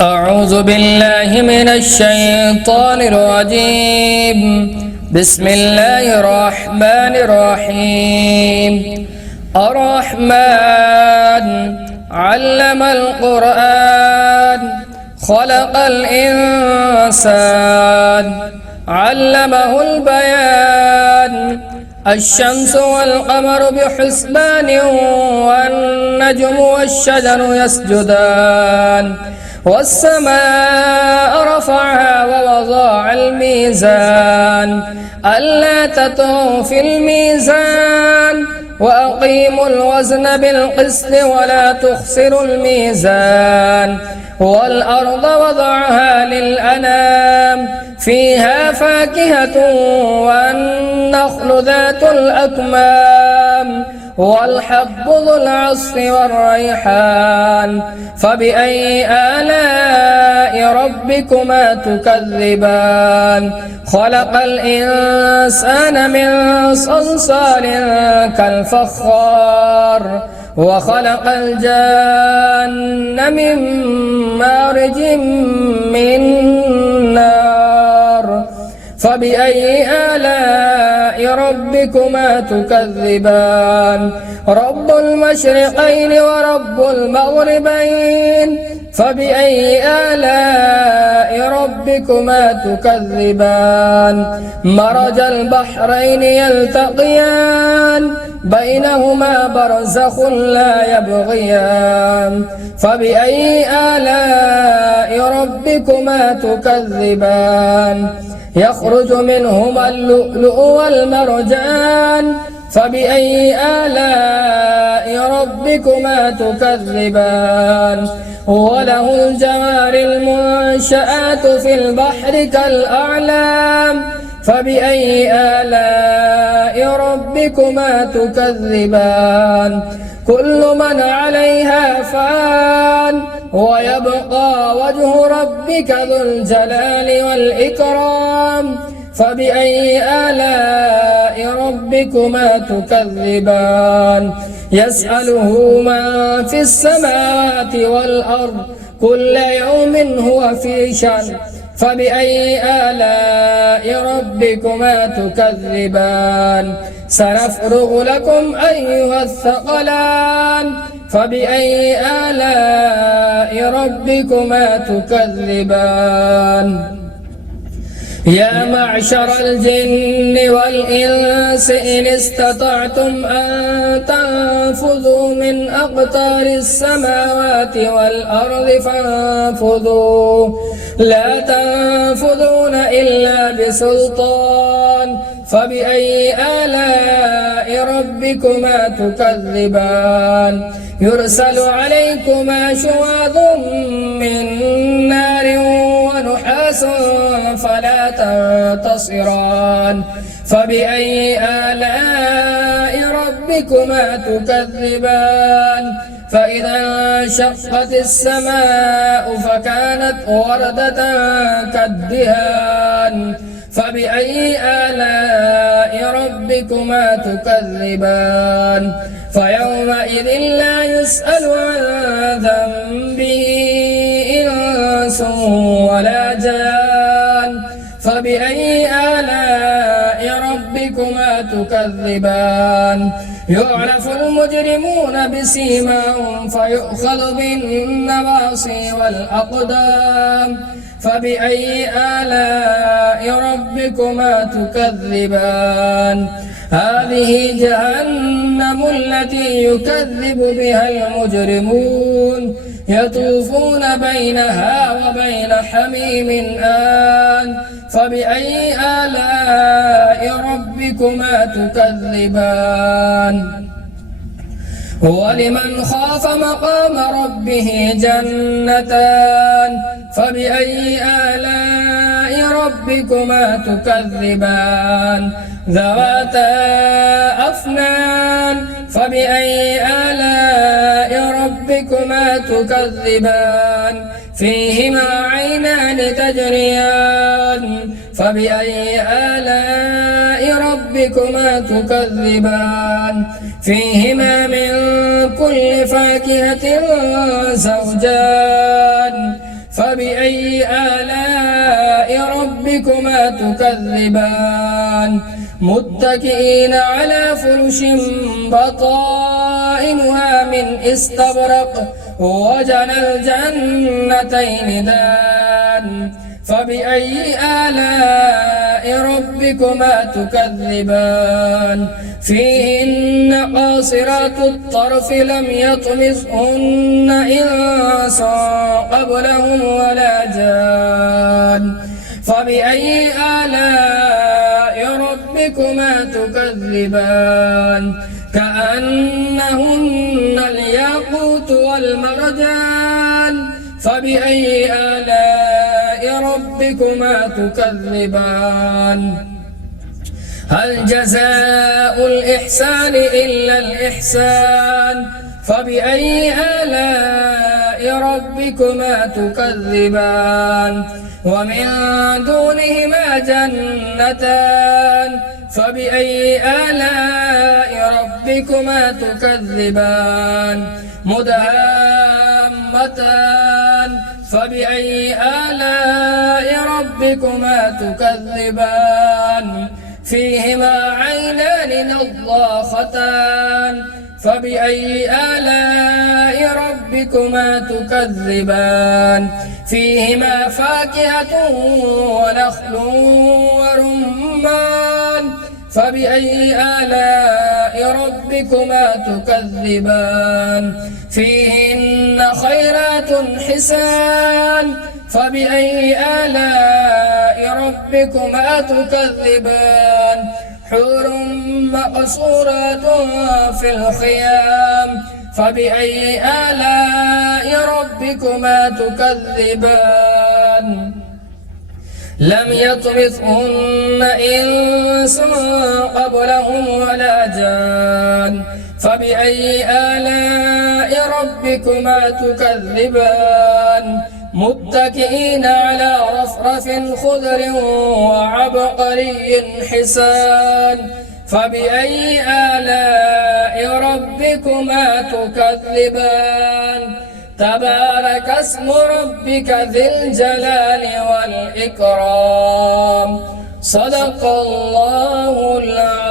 أعوذ بالله من الشيطان الرجيم. بسم الله الرحمن الرحيم. الرحمن علم القرآن خلق الإنسان علمه البيان. الشمس والقمر بحسبان والنجم والشجر يسجدان والسماء رفعها ووضع الميزان ألا تطغوا في الميزان وأقيموا الوزن بالقسط ولا تخسروا الميزان. والأرض وضعها للأنام فيها فاكهة والنخل ذات الأكمام والحب ذو العصف والريحان. فبأي آلاء ربكما تكذبان؟ خلق الإنسان من صلصال كالفخار وخلق الجان من مارج من نار. فبأي آلاء ربكما تكذبان؟ رب المشرقين ورب المغربين. فبأي آلاء ربكما تكذبان؟ مرج البحرين يلتقيان بينهما برزخ لا يبغيان. فبأي آلاء ربكما تكذبان؟ يخرج منهما اللؤلؤ والمرجان. فبأي آلاء ربكما تكذبان؟ وله الجوار المنشآت في البحر كالأعلام. فبأي آلاء ربكما تكذبان؟ كل من عليها فان ويبقى وجه ربك ذو الجلال والإكرام. فبأي آلاء ربكما تكذبان؟ يسأله من في السماوات والأرض كل يوم هو في شأن. فبأي آلاء ربكما تكذبان؟ سنفرغ لكم أيها الثقلان. فبأي آلاء ربكما تكذبان؟ يا معشر الجن والإنس إن استطعتم أن تنفذوا من أقطار السماوات والأرض فانفذوا لا تنفذون إلا بسلطان. فبأي آلاء ربكما تكذبان؟ يرسل عليكما شواظ من نار ونحاس فلا تنتصران. فبأي آلاء ربكما تكذبان؟ فإذا انشقت السماء فكانت وردة كالدهان. فبأي آلاء ربكما تكذبان؟ فيومئذ لا يسأل عن ذنبه إنس ولا جان. فبأي آلاء ربكما تكذبان؟ يعرف المجرمون بسيماهم فيؤخذ بالنواصي والأقدام. فبأي آلاء ربكما تكذبان؟ هذه جهنم التي يكذب بها المجرمون يطوفون بينها وبين حميم آن. فبأي آلاء ربكما تكذبان؟ ولمن خاف مقام ربه جنتان. فبأي آلاء ربكما تكذبان؟ ذواتا أفنان. فبأي آلاء ربكما تكذبان؟ فيهما عينان تجريان. فبأي آلاء ربكما تكذبان؟ فيهما من كل فاكهة زوجان فبأي آلاء ربكما تكذبان متكئين على فرش بطائنها من استبرق وجنى الجنتين دان فبأي آلاء ربكما تكذبان فيهن قاصرات الطرف لم يطمثهن إنس قبلهم ولا جان فبأي آلاء ربكما تكذبان كأنهن الياقوت والمرجان فبأي آلاء ربكما تكذبان هل جزاء الإحسان إلا الإحسان فبأي آلاء ربكما تكذبان ومن دونهما جنتان فبأي آلاء ربكما تكذبان مدهامتان فبأي آلاء ربكما تكذبان فيهما عينان نضاختان فبأي آلاء ربكما تكذبان فيهما فاكهة ونخل ورمان فبأي آلاء ربكما تكذبان فيهن خيرات حسان فبأي آلاء ربكما تكذبان حور مقصورات في الخيام فبأي آلاء ربكما تكذبان لم يطمثهن إنس قبلهم ولا جان فبأي آلاء ربكما تكذبان متكئين على رفرف خضر وعبقري حسان فبأي آلاء ربكما تكذبان تبارك اسم ربك ذي الجلال والإكرام صدق الله العظيم.